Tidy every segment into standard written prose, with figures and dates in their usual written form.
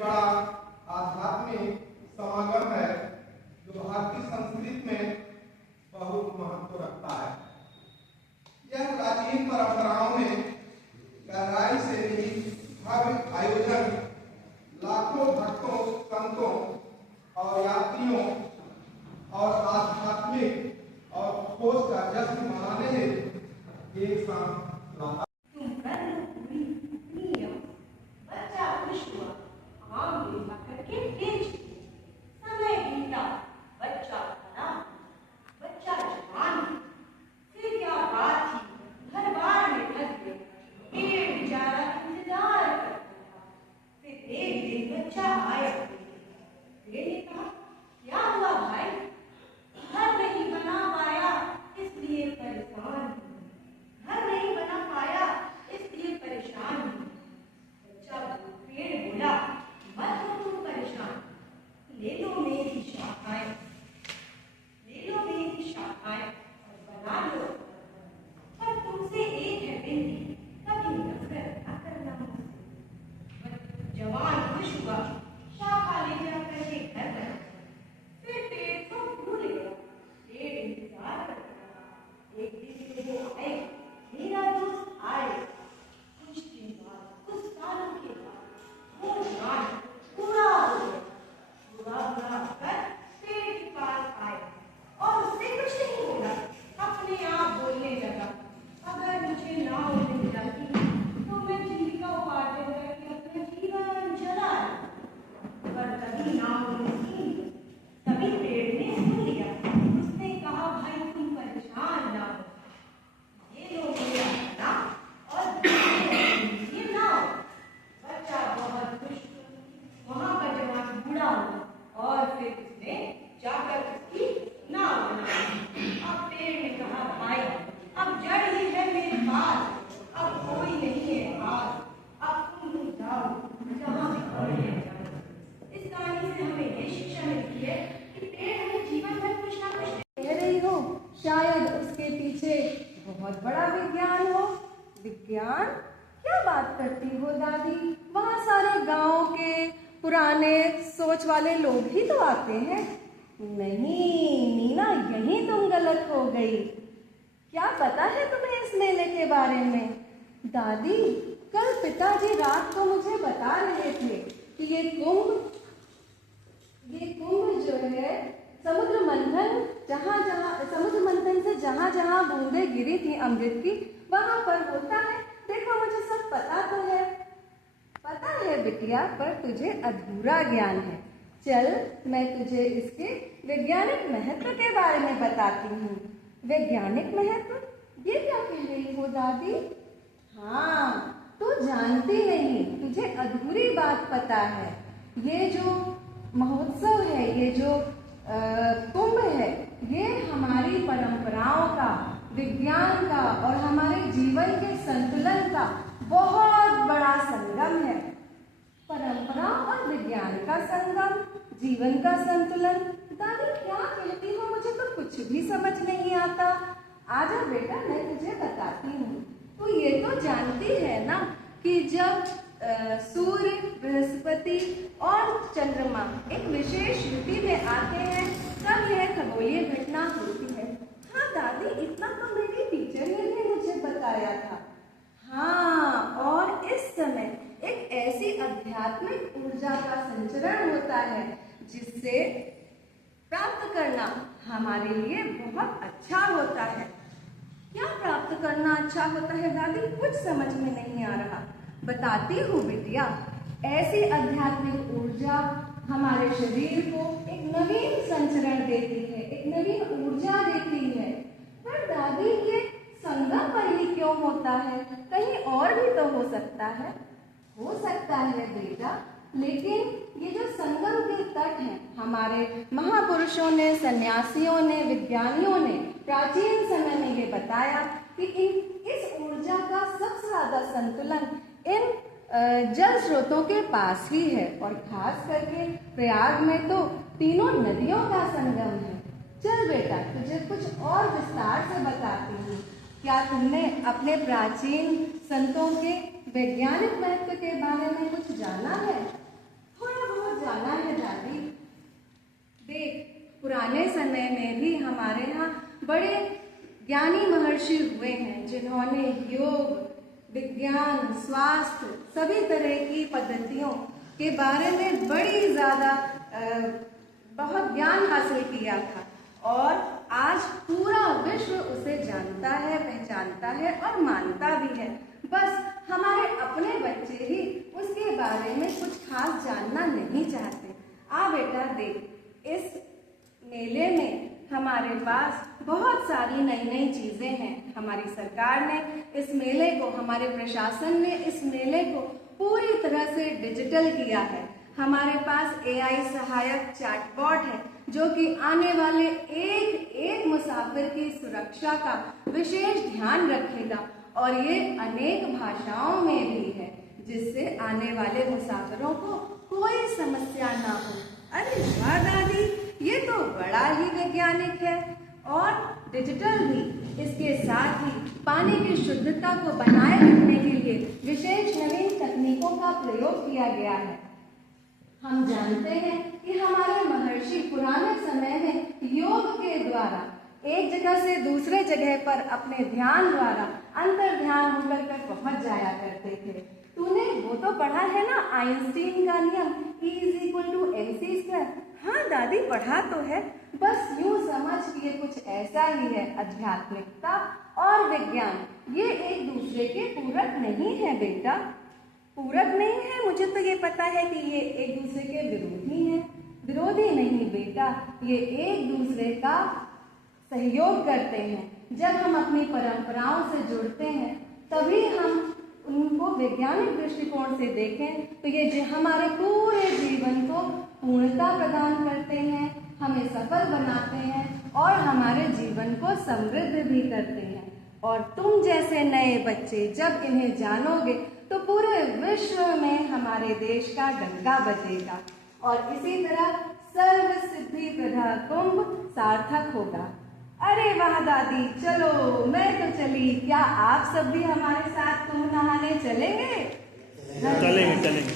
बड़ा आध्यात्मिक समागम है जो भारतीय संस्कृति में बहुत महत्व रखता है। यह प्राचीन परंपराओं में गहराई से निहित भव्य आयोजन लाखों भक्तों, संतों और यात्रियों और आध्यात्मिक और खोज का जश्न मनाने हेतु एक साथ लाता है। शायद उसके पीछे बहुत बड़ा विज्ञान हो। विज्ञान? क्या बात करती हो दादी? वहाँ सारे गांव के पुराने सोच वाले लोग ही तो आते हैं। नहीं मीना, यहीं तुम गलत हो गई। क्या पता है तुम्हें इस मेले के बारे में? दादी, कल पिताजी रात को मुझे बता रहे थे कि ये कुंभ जो है समुद्र मंथन से जहाँ जहाँ बूंदें गिरी थी अमृत की, वहाँ पर होता है। देखो, मुझे सब पता तो है। पता है बिटिया, पर तुझे अधूरा ज्ञान है। चल, मैं तुझे इसके वैज्ञानिक महत्व के बारे में बताती हूँ। वैज्ञानिक महत्व? ये क्या कह रही हो दादी? हाँ, तू जानती नहीं, तुझे अधूरी बात पता है। ये जो महोत्सव है, ये जो कुंभ है, ये हमारी परंपराओं का, विज्ञान का और हमारे जीवन के संतुलन का बहुत बड़ा संगम है। परंपरा और विज्ञान का संगम, जीवन का संतुलन। दादी क्या कहती हो? मुझे तो कुछ भी समझ नहीं आता। आजा बेटा, मैं तुझे बताती हूँ। तू ये तो जानती है ना कि जब सूर्य, बृहस्पति और चंद्रमा एक विशेष युति में आते हैं, तब यह खगोलीय घटना होती है। हाँ दादी, इतना तो मेरी टीचर ने भी मुझे बताया था। हाँ, और इस समय एक ऐसी आध्यात्मिक ऊर्जा का संचरण होता है जिससे प्राप्त करना हमारे लिए बहुत अच्छा होता है। क्या प्राप्त करना अच्छा होता है दादी? कुछ समझ में नहीं आ रहा। बताती हूँ बिटिया। ऐसी आध्यात्मिक ऊर्जा हमारे शरीर को एक नवीन संचरण देती है, एक नवीन ऊर्जा देती है। पर दादी, ये संगम पर ही क्यों होता है? कहीं और भी तो हो सकता है। हो सकता है बेटा, लेकिन ये जो संगम के तट हैं, हमारे महापुरुषों ने, सन्यासियों ने, विज्ञानियों ने प्राचीन समय में ये बताया कि इस ऊर्जा का सबसे ज्यादा संतुलन इन जल स्रोतों के पास ही है। और खास करके प्रयाग में तो तीनों नदियों का संगम है। चल बेटा, तुझे कुछ और विस्तार से बताती हूँ। क्या तुमने अपने प्राचीन संतों के वैज्ञानिक महत्व के बारे में कुछ जाना है? थोड़ा पाना है दादी। देख, पुराने समय में भी हमारे यहाँ बड़े ज्ञानी महर्षि हुए हैं जिन्होंने योग, विज्ञान, स्वास्थ्य सभी तरह की पद्धतियों के बारे में बड़ी ज़्यादा बहुत ज्ञान हासिल किया था और आज पूरा विश्व उसे जानता है, पहचानता है और मानता भी है। बस हमारे अपने बच्चे ही उसके बारे में कुछ खास जानना नहीं चाहते। आ बेटा देख, इस मेले में हमारे पास बहुत सारी नई नई चीज़ें हैं। हमारी सरकार ने इस मेले को, हमारे प्रशासन ने इस मेले को पूरी तरह से डिजिटल किया है। हमारे पास AI सहायक चैटबॉट है जो कि आने वाले एक एक मुसाफिर की सुरक्षा का विशेष ध्यान रखेगा और ये अनेक भाषाओं में भी है जिससे आने वाले मुसाफिरों को कोई समस्या ना हो। अरे वाह दादी, ये तो बड़ा ही वैज्ञानिक है और डिजिटल भी। इसके साथ ही पानी की शुद्धता को बनाए रखने के लिए विशेष नवीन तकनीकों का प्रयोग किया गया है। हम जानते हैं कि हमारे महर्षि पुराने समय में योग के द्वारा एक जगह से दूसरे जगह पर अपने ध्यान द्वारा अंतर ध्यान होकर कर पहुंच जाया करते थे। तूने वो तो पढ़ा है ना, आइंस्टीन का नियम E=mc²। हाँ दादी, पढ़ा तो है। बस यूं समझ कि ये कुछ ऐसा ही है। आध्यात्मिकता और विज्ञान ये एक दूसरे के पूरक नहीं है बेटा। पूरक नहीं है, मुझे तो ये पता है कि ये एक दूसरे के विरोधी हैं। विरोधी नहीं बेटा, ये एक दूसरे का सहयोग करते हैं। जब हम अपनी परंपराओं से जुड़ते हैं तभी हम उनको वैज्ञानिक दृष्टिकोण से देखें तो ये हमारे पूरे जीवन को पूर्णता प्रदान करते हैं, हमें सफल बनाते हैं और हमारे जीवन को समृद्ध भी करते हैं। और तुम जैसे नए बच्चे जब इन्हें जानोगे तो पूरे विश्व में हमारे देश का डंका बजेगा और इसी तरह सर्व सिद्धि प्रदा कुंभ सार्थक होगा। अरे वाह दादी, चलो मैं तो चली, क्या आप सब भी हमारे साथ कुंभ नहाने चलेंगे? चलेंगे।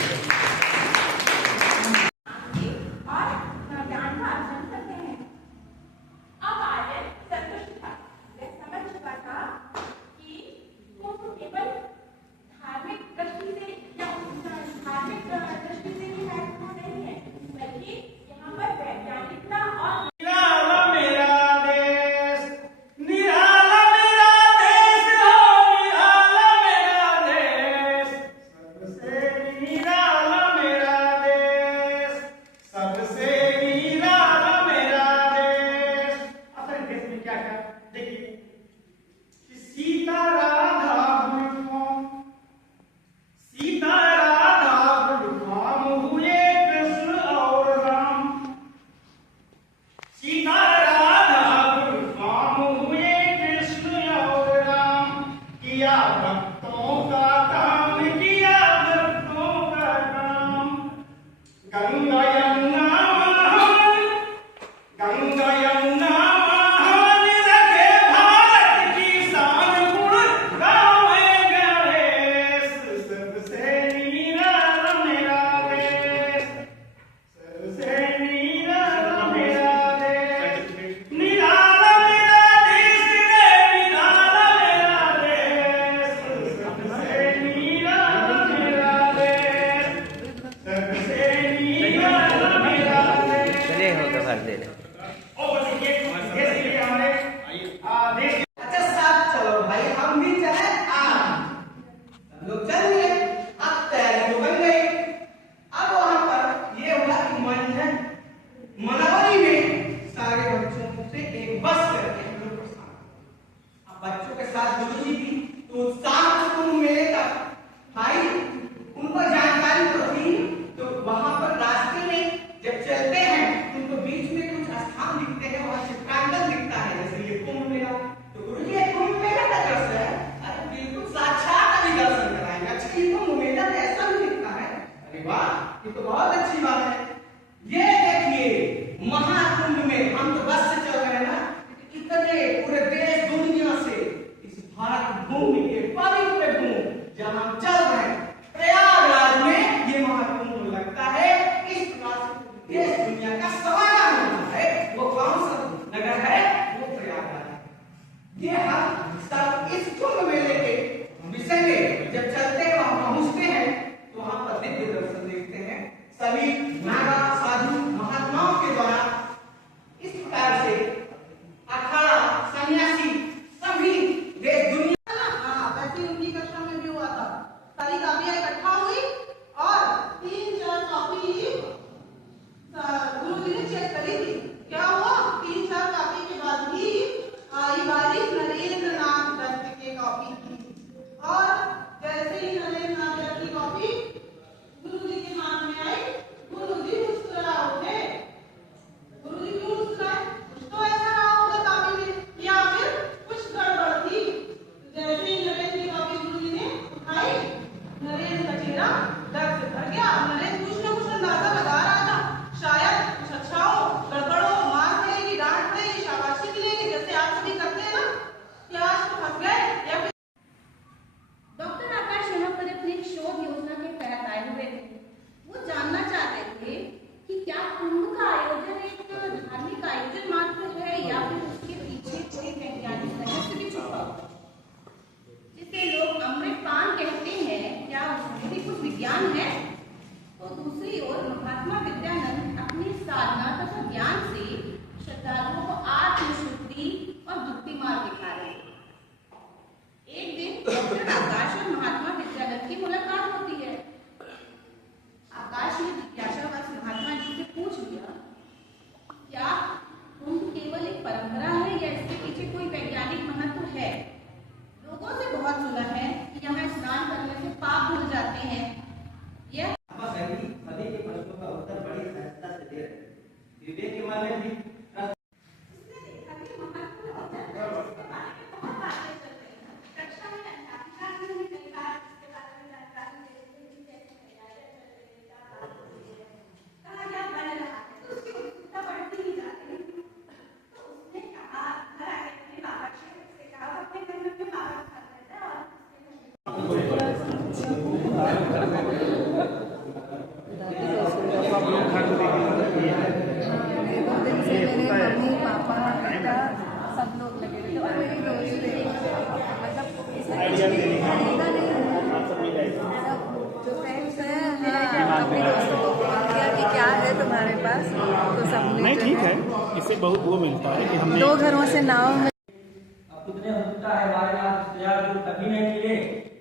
से बहुत वो मिलता है कि हमने 2 घरों से नाव में अब कितने हो सकता है हमारे यहाँ रिश्तेदार जो कभी नहीं मिले,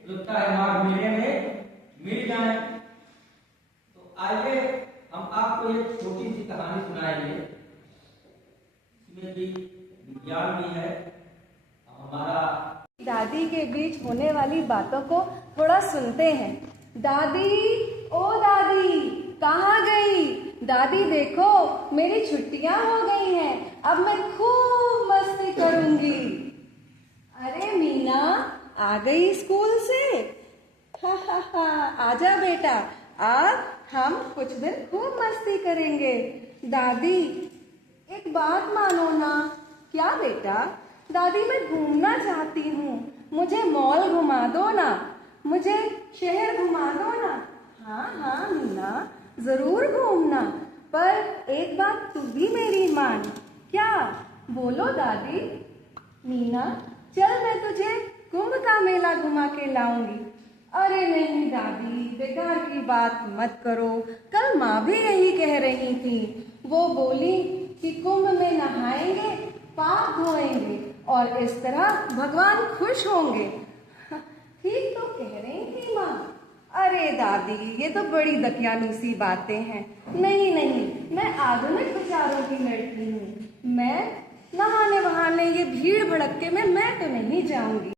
लगता है माघ मेले में मिल जाए। तो आइए हम आपको एक छोटी सी कहानी सुनाएंगे, इसमें कि विज्ञान भी है हमारा। दादी के बीच होने वाली बातों को थोड़ा सुनते हैं। दादी, ओ दादी, कहाँ गई? दादी देखो, मेरी छुट्टियां हो गई हैं, अब मैं खूब मस्ती करूंगी। अरे मीना, आ गई स्कूल से? हा हा हा, आजा बेटा, आज हम कुछ दिन खूब मस्ती करेंगे। दादी, एक बात मानो ना। क्या बेटा? दादी, मैं घूमना चाहती हूँ, मुझे मॉल घुमा दो ना, मुझे शहर घुमा दो ना। हाँ हाँ मीना, जरूर घूमना, पर एक बात तू भी मेरी मान। क्या? बोलो दादी। मीना, चल मैं तुझे कुंभ का मेला घुमा के लाऊंगी। अरे नहीं दादी, बेकार की बात मत करो, कल माँ भी यही कह रही थी। वो बोली कि कुंभ में नहाएंगे, पाप धोएंगे और इस तरह भगवान खुश होंगे। ठीक तो कह रही थी माँ। अरे दादी, ये तो बड़ी दकियानू सी बातें हैं। नहीं नहीं, मैं आधुनिक विचारों की लड़की हूँ, मैं नहाने वहाने ये भीड़ भड़क्के में मैं तो नहीं जाऊंगी।